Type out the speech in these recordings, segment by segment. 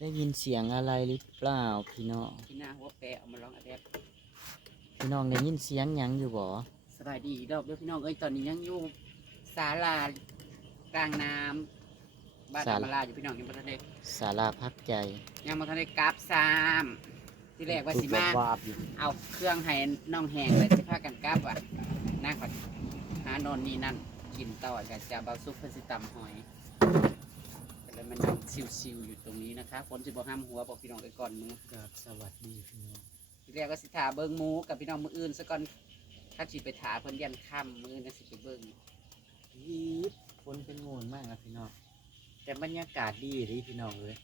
ได้ยินเสียงอะไรหรือเปล่าพี่น้อง ที่หน้าหัวแปะเอามาลองอะแดป พี่น้องได้ยินเสียงหยังอยู่บ่ สบายดีดอกเด้อพี่น้องเอ้ยตอนนี้ยังอยู่ศาลากลางน้ำบ้านอำมาลาอยู่พี่น้องยังบ่ทันได้ ศาลาพักใจ ยังบ่ทันได้กราบซ้ำที่แรกว่าสิมา วาบๆอยู่ เอาเครื่องให้น้องแหงเลยสิพากันกราบว่ะนั่งก่อนหาโนนนี่นั่นกินต่อกับจะเบาซุปเพิ่นสิตำหอยก็เลยมันนั่งชิวๆอยู่ตรงนี้นะคะฝนสิบ่ห้ามหัวบอกพี่น้องไปก่อนมื้อ ครับสวัสดีพี่น้อง ที่แรกว่าสิถาเบิ่งหมูกับพี่น้องมื้ออื่นซะก่อนถ้าสิไปถาเพิ่นยันค่ำมื้อนั้นสิไปเบิ่ง ยีบฝนเป็นโงนมากนะพี่น้องแต่บรรยากาศดีดีพี่น้องเลย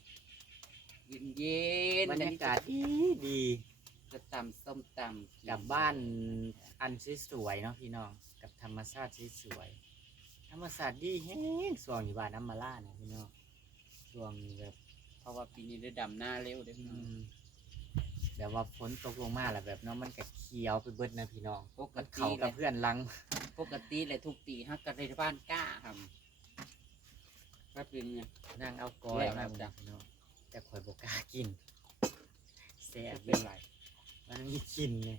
เย็นๆ บรรยากาศดีดี จะตำส้มตำ กับบ้านอันสวยๆเนาะพี่น้องกับธรรมชาติสวยๆธรรมชาติดีแห้งสวงอยู่บ้านน้ำมาล่าเนี่ยพี่น้องสวงแบบ เพราะว่าปีนี้ได้ดำหน้าเร็วเด้อพี่น้อง แบบว่าฝนตกลงมาแล้วแบบเนาะมันก็เขียวไปเบิดนะพี่น้อง ปก มัน ติ เขา เล กับ ย เพื่อนหลัง ปกติเลยทุกปีฮักกันในบ้านกล้าครับก็เป็นไง นั่งเอากอย แล้ว มา จ้ะ พี่น้องแต่ข่อยบกล้ากินแซ่บ เป็นไร มันมีกินไง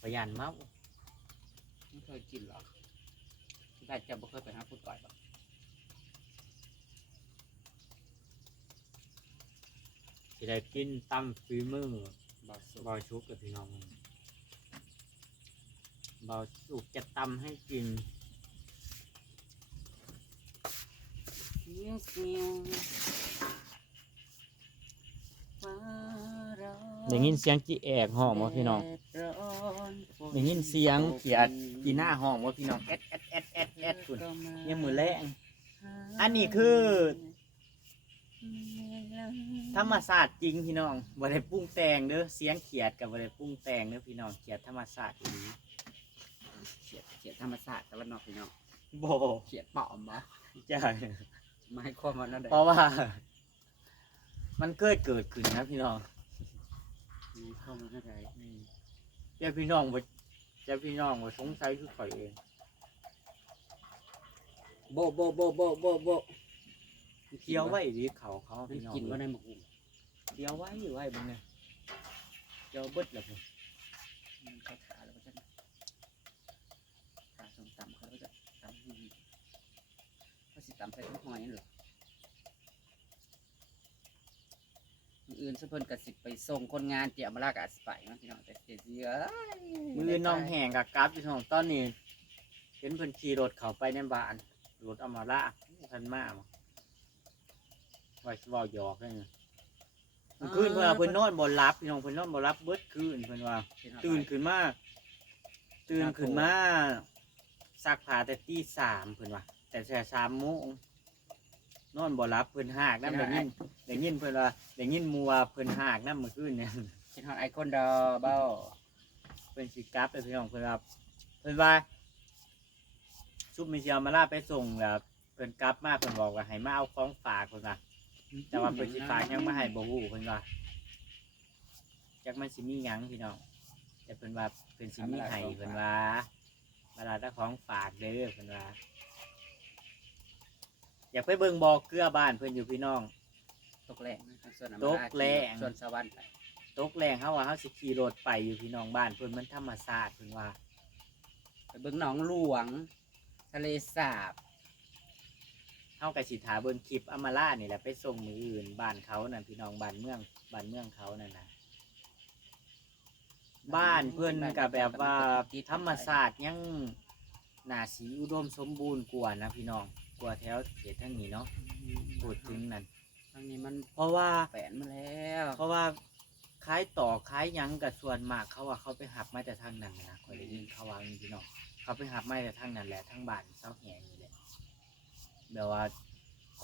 ประหยัดเมา ไม่เคยกินหรอกที่บ้านจะบ่เคยไปหาผู้ต่อยหรอก สิได้กินตำฝีมือ บ่สุก บอยชุกกับพี่น้องบอยชุกจะตำให้กิน เสียวเสียวฟ้าร้อน ได้ยินเสียงจีแอกห้องวะพี่น้อง แดดร้อนฝ ได้ยินเสียงเขียดกีหน้าห้องวะพี่น้องแอดแอดแอดแอดแอดคุณยังมือแรงอันนี้คือธรรมศาสตร์จริงพี่น้องบ่ได้ปรุงแต่งเด้อเสียงเขียดกับบ่ได้ปรุงแต่งเด้อพี่น้องเขียดธรรมศาสตร์อีหลี เขียดธรรมศาสตร์แต่ว่านอกพี่น้อง บ่ เขียดปลอมบ่ ใช่ ไม่ให้ความมันนั่นเด้ เพราะว่า มันเกิดขึ้นนะพี่น้อง มีความมันนั่นเด้ เจ้าพี่น้องบ่เจ้าพี่น้องบ่สงสัยคือข่อยเอง โบโบโบโบโบโบ เคี้ยวไว้ดีเขา มัน พี่น้อง กินว่าในหมกหุ่น เคี้ยวไว้อยู่ไว้บ่เนี่ยเคี้ยวเบิดแล้วพุ่น มันเขาถาแล้วก็จะถาส้มตำเขาก็จะตำให้เขาสิตำใส่ทุกหอยนั่นเหรอมื้ออื่นสะเพิ่นก็สิไปส่งคนงานเจียมาลากอาสไปเนาะพี่น้องแต่เสียเยอะ มือน้องแห้งกับกราฟพี่น้องตอนนี้เห็นเพิ่นขี่รถเข้าไปในบ้านรถเอามาละเพิ่นมาบ่ว่าสิเว้าหยอกได้ไงเมื่อคืนเพิ่นว่าเพิ่นนอนบ่หลับพี่น้องเพิ่นนอนบ่หลับเบิดคืนเพิ่นว่า ตื่นขึ้นมาซักผ้าแต่ตี 3เพิ่นว่าแต่3 โมงนอนบ่หลับเพิ่นหากนำได้ยินเพิ่นว่าได้ยินหมู่ว่าเพิ่นหากนำเมื่อคืนเนี่ย กินฮอดไอคอนดอเบ้า เพิ่นสิกลับไปพี่น้องเพิ่นว่าซุปมีเชียวมาลาไปส่งแบบเพิ่นกลับมาเพิ่นบอกว่าให้มาเอาของฝากเพิ่นว่าแต่ว่าเพิ่นสิฝากยังบ่ให้บ่ฮู้เพิ่นว่าจักมันสิมีหยังพี่น้องแต่เพิ่นว่าเพิ่นสิมีให้เพิ่นว่าเวลาถ้าของฝากเด้อเพิ่นว่าอยากไปเบิ่งบ่อเกลือบ้านเพิ่นอยู่พี่น้อง ตกแรงนะทางส่วนอำ ต มาก แรง ส่วนสวรรค์ไป ตกแรงเฮาว่าเฮาสิขี่รถไปอยู่พี่น้องบ้านเพิ่นมันธรรมชาติเพิ่นว่า ไปเบิ่งหนองหลวง ทะเลสาบ เฮากับสิถาเบิ่งคลิปอำมาล่านี่แหละไปส่งมืออื่นบ้านเขานั่นพี่น้องบ้านเมืองเขานั่นนะบ้านเพิ่นก็แบบว่าธรรมศาสตร์ยังน่าสีอุดมสมบูรณ์กว่านะพี่น้องกว่าแถวเขตทางนี้เนาะพูดถึงนั่น ทางนี้มัน เพราะว่า แฝนมาแล้ว คล้ายต่อคล้ายหยังกับส่วนมากเขาว่าเขาไปหับมาแต่ทางนั้นนะคอยได้ยินเขาว่าอย่างนี้พี่น้องเขาไปหับมาแต่ทางนั้นแหละทางบ้านเสาแหงนี่แหละแบบว่า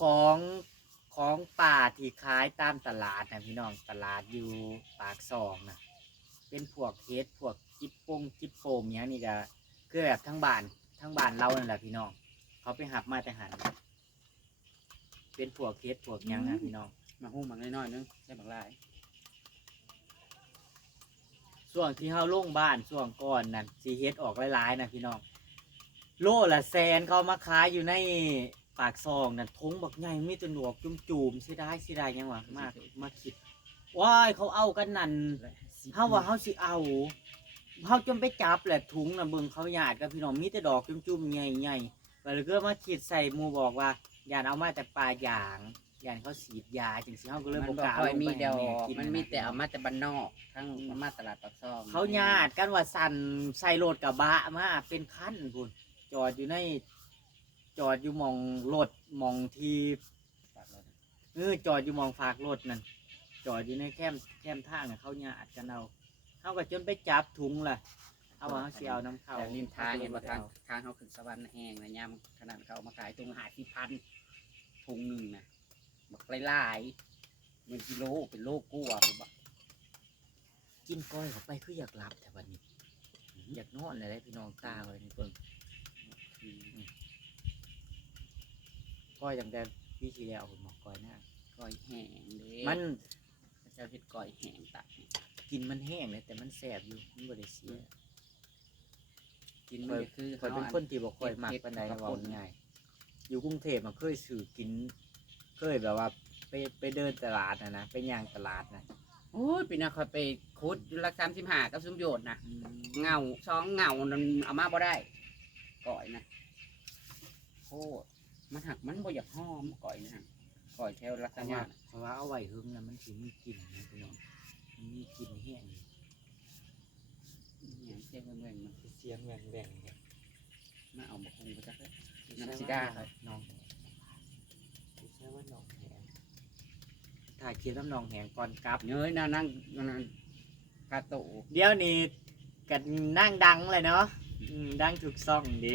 ของป่าที่ขายตามตลาดนะพี่น้องตลาดอยู่ปากซองนะเป็นพวกเฮ็ดพวกจิบโปมอย่างนี้ก็คือแบบทั้งบ้านเรานั่นแหละพี่น้องเขาไปหับมาแต่หันเป็นพวกเฮ็ดพวกหยังนะพี่น้อง มาหุ้มมันน้อยๆนึงได้บักลาย ช่วงที่เฮาลงบ้านช่วงก่อนนั่นสีเฮ็ดออกหลายๆนะพี่น้องโลละแสนเขามาขายอยู่ใน ปากซองนั่นทงบักใหญ่มีแต่หนวกจุ่มๆเสียดายยังวะมาคิดว้ายเขาเอากันนั่นเฮาว่าเฮาสิเอาเฮาจนไปจับแหละถุงน่ะเบิ่งเขาหยาดกับพี่น้องมีแต่ดอกจุ่มๆใหญ่ๆแล้วก็มาคิดใส่หมู่บอกว่าย่านเอามาแต่ปลาหยางย่านเขาฉีดยาจังซี่เฮาก็เลย มัน บ่ บ่ กล้า ค่อย ลง มี ไป ดอ ให้ ก แกิ มันมีแต่เอามาแต่บ้านนอกทั้งมาตลาดปากซอง เขาหยาดกันว่าสั่นใส่รถกระบะมาเป็นคันพุ่นจอดอยู่หมองรถหมองที่จอดอยู่หมองฝากรถนั่นจอดอยู่ในแคมทางน่ะเขาหยาดกันเอาเขาก็จนไปจับถุงล่ะเอาว่าเขาสิเอาน้ำเข้า แต่ริมทางเห็นว่าทางเขาขึ้นสวรรค์แห้งนะยามขนาดเขามาขายถุง50,000ถุงหนึงน่ะบักหลายๆเป็นกิโลเป็นโลกู้อ่ะผมบอก กินก้อยเข้าไปคืออยากหลับแต่วันนี้อยากนอนเลยพี่น้องตาเลยนี่เพิ่งก้อยตั้งแต่ปีที่แล้วผมบอกก้อยหน้า ก้อยแห้งเด้ มัน เจ้าเฮ็ดก้อยแห้งตักนี่ กินมันแห้งเลยแต่มันแสบอยู่มันบ่ได้เสีย กินมันก็คือ ข่อยเป็นคนที่บ่ค่อยมักปานใดนะเว้าง่ายๆอยู่กรุงเทพมันเคยซื้อกินเคยแบบว่าไปเดินตลาดนะไปย่างตลาดนะ โอ้ยปีน่ะคอยไปคุดอยู่รัก35กับซุ้มโยดนะเงา2เงานั่นเอามาบ่ได้ก้อยนะโคตรมันหักมันบ่อยากหอมก้อยนะฮะก้อยแถวรักษณะ เพราะว่าเอาไว้หึงนะมันสิมีกลิ่นนะพี่น้องมันมีกลิ่นแห้ง เนี่ยเสียงแหว่งๆมัน เสียงแหว่งๆเนี่ย มาเอาบ่คงบ่จักเลยน้ำสิดาครับ น้องแหงใช่ว่าน้องแหงถ่ายคลิปน้ำน้องแหงก่อนกลับ เย้ยน่านั่งนั่งกาโตะ เดี๋ยวนี้กันนั่งดังเลยเนาะดังถูกซ่องดิ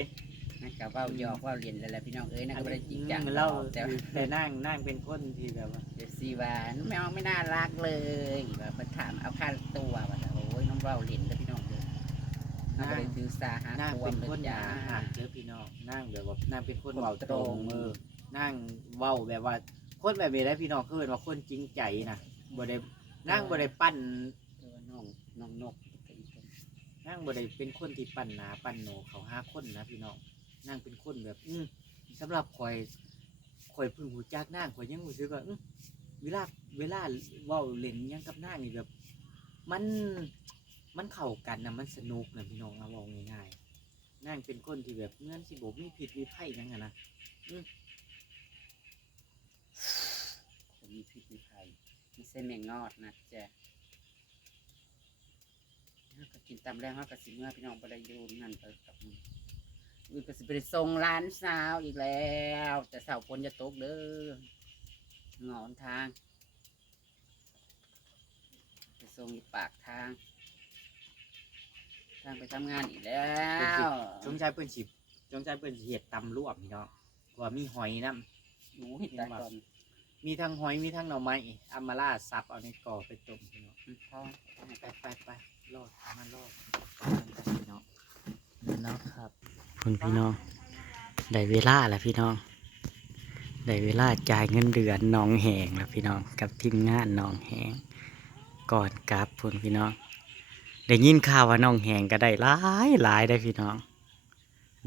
นั่นก็เว้าหยอกเว้าเล่นแล้วแหละพี่น้องเอ้ยนั่นก็บ่ได้จริงจัง เล่า แต่ แต่นั่งเป็นคนที่แบบว่า เดี๋ยวสิว่าแมวไม่น่ารักเลยว่าเพิ่นถามเอาค่าตัวว่าแต่โอ้ยน้องเว้าเล่นเด้อพี่น้องเด้อนั่นก็ได้ถือสาหา นั่ง ตัว เป็น เด้ คน อ ห จ้า ยาหักเด้อพี่น้องนั่งแบบว่านั่งเป็นคนเว้าตรงนั่งเว้าแบบว่าคนแบบนี้ได้พี่น้องคือว่าคนจริงใจนะบ่ได้นั่งบ่ได้ปั้น น้องนก นั่งบ่ได้เป็นคนที่ปั้นหนาปั้นโหนเขาหาคนนะพี่น้องนั่งเป็นคนแบบสำหรับข่อยเพิ่งหูจักนั่งข่อยยังรู้สึกว่าเวลาเว้าเล่นหยังกับนั่งนี่แบบ มันเข้ากันนะมันสนุกนะพี่น้องเอาว่าง่ายๆนั่งเป็นคนที่แบบเงื่อนสิบ่มีผิดมีไผหยังอะนะ ผมมีพิษมีภัยไม่ใช่แมงงอดนะจ๊ะเราก็กินตำแล้วเราก็สิเมื่อพี่น้องบ่ได้อยู่นั่นไปกับมึงอื่นก็สิไปส่งร้านสาวอีกแล้ว แต่สาวฝนจะตกเด้องอนทางไปส่งอยู่ปากทางไปทำงานอีกแล้ว จงใจเพิ่นสิเฮ็ดตำรวมพี่น้องเพราะว่ามีหอยนํ หนูเห็นตาก่อน มีทั้งหอยมีทั้งหน่อไม้อามาล่าซับเอาในกอไปต้มพี่น้อง พ่อ ไปรอดมันรอดพี่น้องนะครับคุณพี่น้องได้เวลาแล้วพี่น้องได้เวลาจ่ายเงินเดือนน้องแหงแล้วพี่น้องกับทีมงานน้องแหงก่อนกลับคุณพี่น้องได้ยินข่าวว่าน้องแหงก็ได้หลายได้พี่น้อง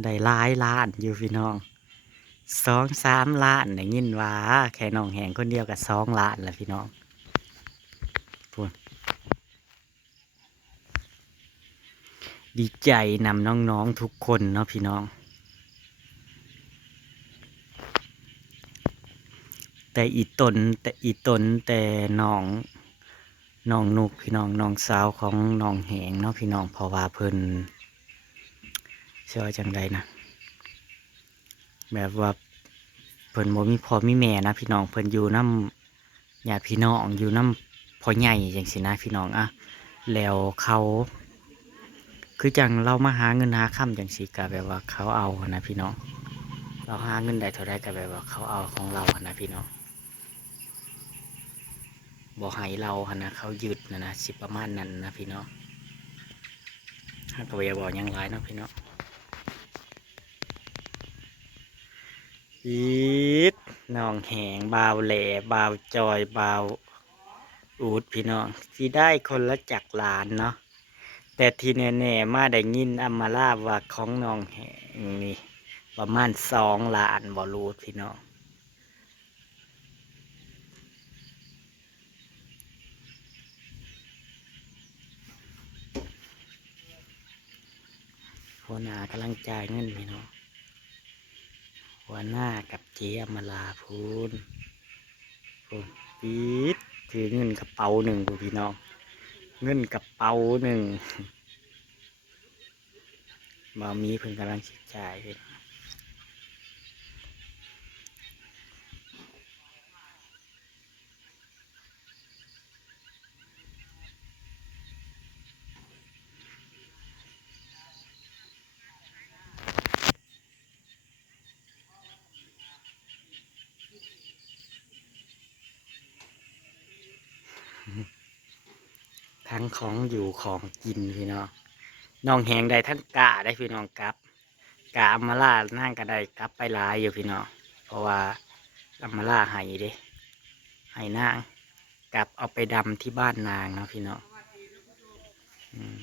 ได้หลายล้านอยู่พี่น้อง2-3 ล้านได้ยินว่าแค่น้องแหงคนเดียวกับ2 ล้านแล้วพี่น้องพูดดีใจนำน้องๆทุกคนเนาะพี่น้องแต่อีตนแต่น้องนุกพี่น้องน้องสาวของน้องแหงเนาะพี่น้องเพราะว่าเพิ่นเชื่อจังใดนะแบบว่าเพิ่นบ่มีพ่อมีแม่นะพี่น้องเพิ่นอยู่นำญาติพี่น้องอยู่นำพ่อใหญ่จังซี่นะพี่น้องอะแล้วเขาคือจังเรามาหาเงินหาค่ำจังซี่ก็แบบว่าเขาเอานะพี่น้องเราหาเงินได้เท่าใดก็แบบว่าเขาเอาของเรานะพี่น้องบ่ให้เราหั่นนะเขายึดนะสิประมาณนั้นนะพี่น้องถ้าก็อย่าบอกหยังหลายเนาะพี่น้องอีดน้องแหงบาวแหล่บาวจอยบาวอูดพี่น้องที่ได้คนละจักรล้านเนาะแต่ที่แน่ๆมาได้ยินอัมมาลาว่าของน้องแหงนี่ ประมาณ2 ล้านบ่รู้พี่น้องหัวหน้ากำลังจ่ายเงินพี่น้องหัวหน้ากับเจ๊อำมาลาพูนพูนปี๊ดถือเงินกระเป๋าหนึ่งพูนพี่น้องเงินกระเป๋าหนึ่งบ่มีเพิ่นกำลังสิจ่ายพี่น้องทั้งของอยู่ของกินพี่น้องน้องแหงได้ทั้งกะได้พี่น้องครับกะอำมาลานั่งก็ได้กลับไปหลายอยู่พี่น้องเพราะว่าอำมาลาให้เด้ให้นางกลับเอาไปดำที่บ้านนางเนาะพี่น้องอืม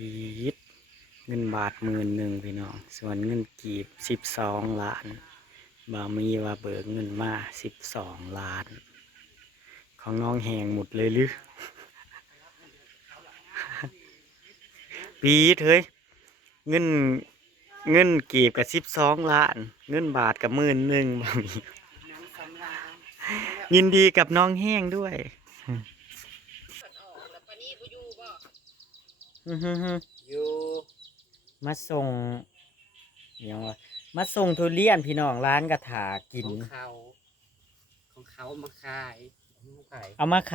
ปี๊ดเงินบาท11,000พี่น้องส่วนเงินกีบ12 ล้านบ่มีว่าเบิกเงินมา12 ล้านของน้องแหงหมดเลยหรือ ปี๊ดเฮ้ยเงินเงินกีบกับ12 ล้านเงินบาทกับ11,000บ่มี น้ำสำราญ ยินดีกับน้องแห้งด้วย แล้วปานี่บ่อยู่บ่ อยู่มาส่งยังวะมาส่งทุเรียนพี่น้องร้านกระถากิน ของเขามาขายขาย เอามาข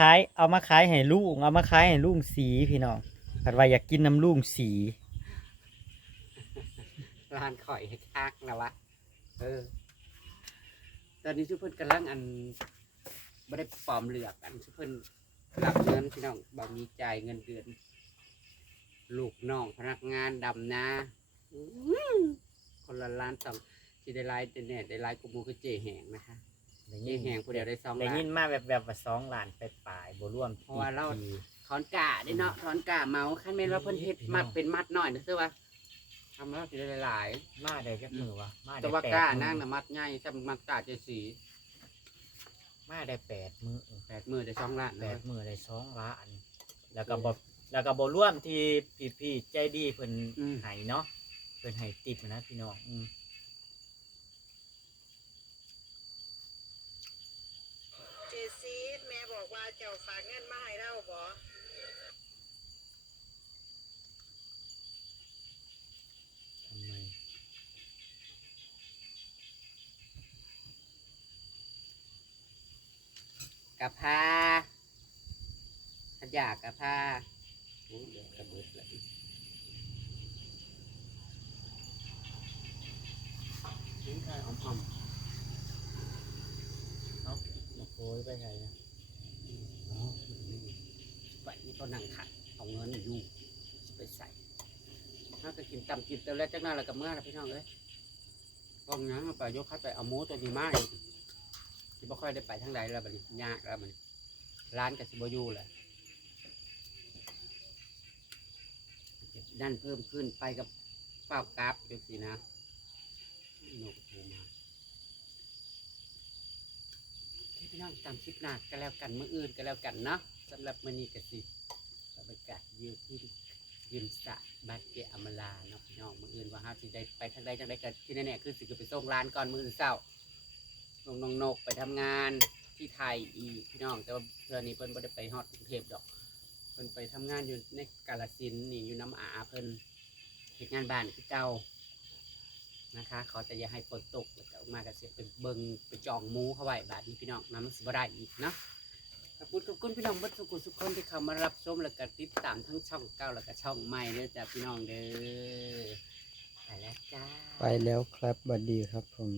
ายให้ลุงเอามาขายให้ลุงสีพี่น้องคันว่าอยากกินน้ำลุงสี ร้านข่อยให้คักแล้ววะตอนนี้ทุกเพิ่นกำลังบ่ได้ปลอมเหลือกทุกเพิ่นรับเงินพี่น้องบ่มีจ่ายเงินเดือนลูกน้องพนักงานดำนาคนละล้านสองที่ได้รายเนี่ยได้รายกูมูคือเจแหงนะคะเจแหงผู้เดียวได้2 ได้ ล้าน ยินมาแบบว่า2 ล้านไปปลายบ่รวม เพราะว่าเรา ถอนกะได้เนาะถอนกะเมาขั้นเมนว่าเพิ่นเฮ็ดมัดเป็นมัดหน่อยนะคือว่าทำแล้วสิได้หลาย มาได้จักมือวะมา ๆ ได้ แต่ว่า 8 กะ มื้อ นั่งน่ะมัดง่ายจำมัดกะใจสี มาได้8 มื้อ 8 มื้อได้2 ล้าน 8 มื้อได้2 ล้านแล้วก็บ่รวมที่พี่ๆใจดีเพิ่นให้เนาะเพิ่นให้ติปนะพี่น้องเจซีแม่บอกว่าเจ้าฝากเงินมาให้เราบ่ ทำไม กะพาขยะกะพาโอ้ยเดี๋ยวกระเบิดเลยนี่ค่ะอ่อม มาโพยไปไงนะ ๆไปนี่ก็นั่งขัดเอาเงินอยู่สิไปใส่ถ้าก็กินตำกินเติมแล้วจักหน้าแล้วก็เมื่อแล้วพี่น้องเอ้ยกองน้ำเอาไปยกคัดไปเอาหมูตัวนี้มาเลยที่บ่ค่อยได้ไปทางใดแล้วบัดนี้ยากแล้วบัดนี้ร้านก็สิบ่อยู่แหละด้านเพิ่มขึ้นไปกับเฝ้ากราฟจังสินะนกโทรมาพี่น้องตามคลิปหน้าก็แล้วกันมื้ออื่นก็แล้วกันเนาะสำหรับมื้อนี้ก็สิบรรยากาศยืนที่ยืนสระบ้านเกะอำมาลาเนาะพี่น้องมื้ออื่นว่าเฮาสิได้ไปทางใดจังไดก็ที่แน่ๆคือสิไปส่งร้านก่อนมื้ออื่นเช้าส่งน้องนกไปทำงานที่ไทยอีกพี่น้องแต่ว่าเทื่อนี้เพิ่นบ่ได้ไปฮอดกรุงเทพดอกเพิ่นไปทำงานอยู่ในกาฬสินธุ์นี่อยู่น้ำอาเพิ่นเฮ็ดงานบ้านคือเก่า นะคะขอแต่อย่าให้ฝนตกแล้วก็ออกมาก็สิเป็นเบิงไปจองหมูเข้าไว้บาดนี้พี่น้องน้ำมันสิบ่ได้อีกเนาะขอบคุณพี่น้องเบัดสุขุสุขคนที่เข้ามารับชมแล้วก็ติดตามทั้งช่องเก่าแล้วก็ช่องใหม่เด้อจ้าพี่น้องเด้อไปแล้วจ้า ไปแล้วครับสวัสดีครับผม